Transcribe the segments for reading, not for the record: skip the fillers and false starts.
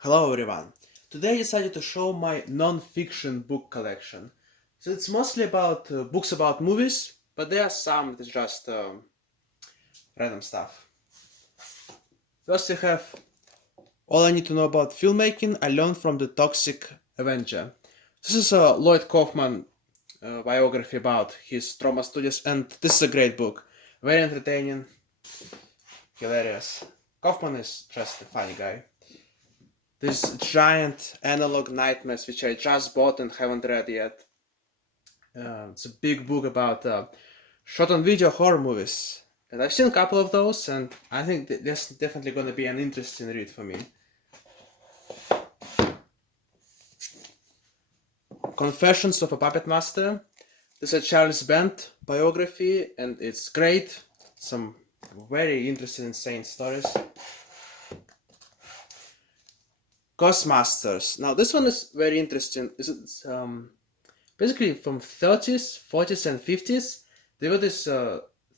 Hello everyone. Today I decided to show my non-fiction book collection. So it's mostly about books about movies, but there are some that's just random stuff. First we have All I Need to Know About Filmmaking I Learned from the Toxic Avenger. This is a Lloyd Kaufman biography about his trauma studies, and this is a great book. Very entertaining, hilarious. Kaufman is just a funny guy. This giant analog nightmares, which I just bought and haven't read yet. It's a big book about shot on video horror movies. And I've seen a couple of those, and I think that's definitely going to be an interesting read for me. Confessions of a Puppet Master. This is a Charles Bent biography, and it's great. Some very interesting, insane stories. Ghostmasters. Now, this one is very interesting. It's basically from 30s, 40s, and 50s. There were these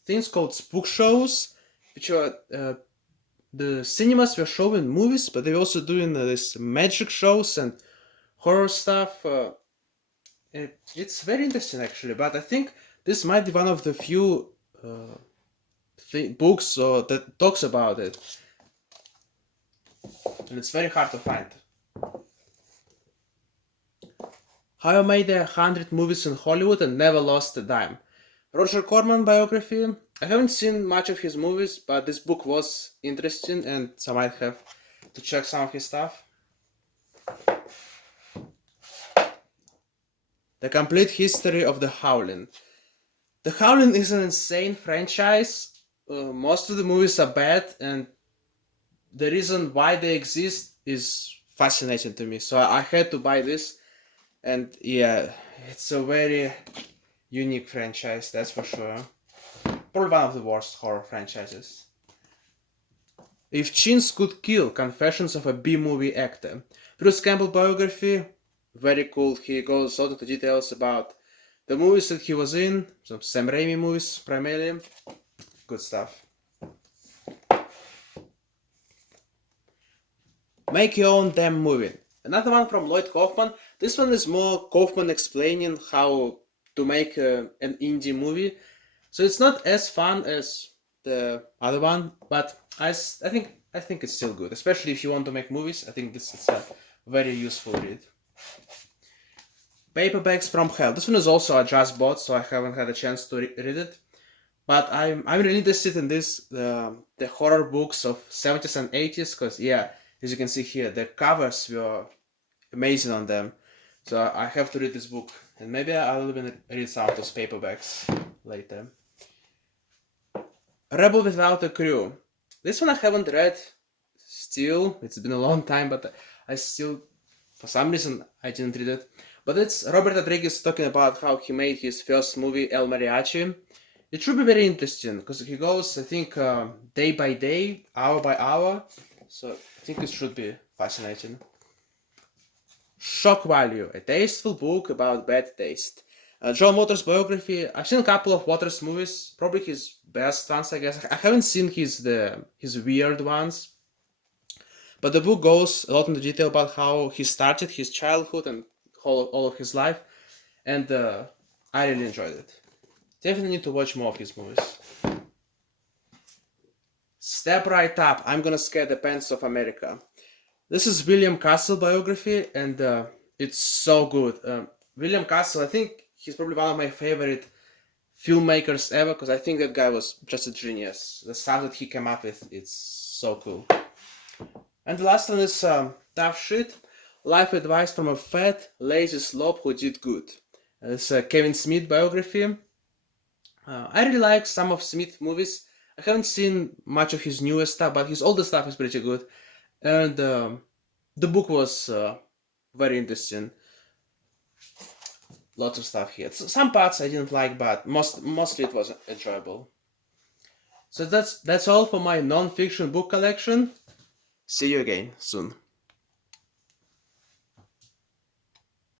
things called spook shows, which were the cinemas were showing movies, but they were also doing this magic shows and horror stuff. It's very interesting actually, but I think this might be one of the few books that talks about it, and it's very hard to find. How I Made 100 Movies in Hollywood and Never Lost a Dime. Roger Corman biography. I haven't seen much of his movies, but this book was interesting, and so I might have to check some of his stuff. The Complete History of The Howling. The Howling is an insane franchise. Most of the movies are bad, and the reason why they exist is fascinating to me. So I had to buy this, and yeah, it's a very unique franchise, that's for sure. Probably one of the worst horror franchises. If Chins Could Kill, Confessions of a B-movie actor. Bruce Campbell biography, very cool. He goes out into details about the movies that he was in, some Sam Raimi movies primarily. Good stuff. Make Your Own Damn Movie. Another one from Lloyd Kaufman. This one is more Kaufman explaining how to make an indie movie. So it's not as fun as the other one, but I think it's still good, especially if you want to make movies. I think this is a very useful read. Paperbacks from Hell. This one is also a just bought, so I haven't had a chance to read it. But I'm really interested in this the horror books of 70s and 80s, because yeah, as you can see here, the covers were amazing on them. So I have to read this book, and maybe I'll even read some of those paperbacks later. Rebel Without a Crew. This one I haven't read still. It's been a long time, but I still, for some reason, I didn't read it. But it's Robert Rodriguez talking about how he made his first movie, El Mariachi. It should be very interesting, because he goes, I think, day by day, hour by hour. So I think it should be fascinating. Shock Value, a tasteful book about bad taste. John Waters biography. I've seen a couple of Waters movies, probably his best ones, I guess. I haven't seen his weird ones, but the book goes a lot into detail about how he started his childhood and all of his life, and I really enjoyed it. Definitely need to watch more of his movies. Step Right Up, I'm Gonna Scare the Pants of America. This is William Castle biography, and it's so good. William Castle, I think he's probably one of my favorite filmmakers ever, because I think that guy was just a genius. The stuff that he came up with, it's so cool. And the last one is Tough Shit, Life Advice from a Fat, Lazy Slob Who Did Good. It's a Kevin Smith biography. I really like some of Smith movies. I haven't seen much of his newest stuff, but his older stuff is pretty good. And the book was very interesting. Lots of stuff here. Some parts I didn't like, but mostly it was enjoyable. So that's all for my non-fiction book collection. See you again soon.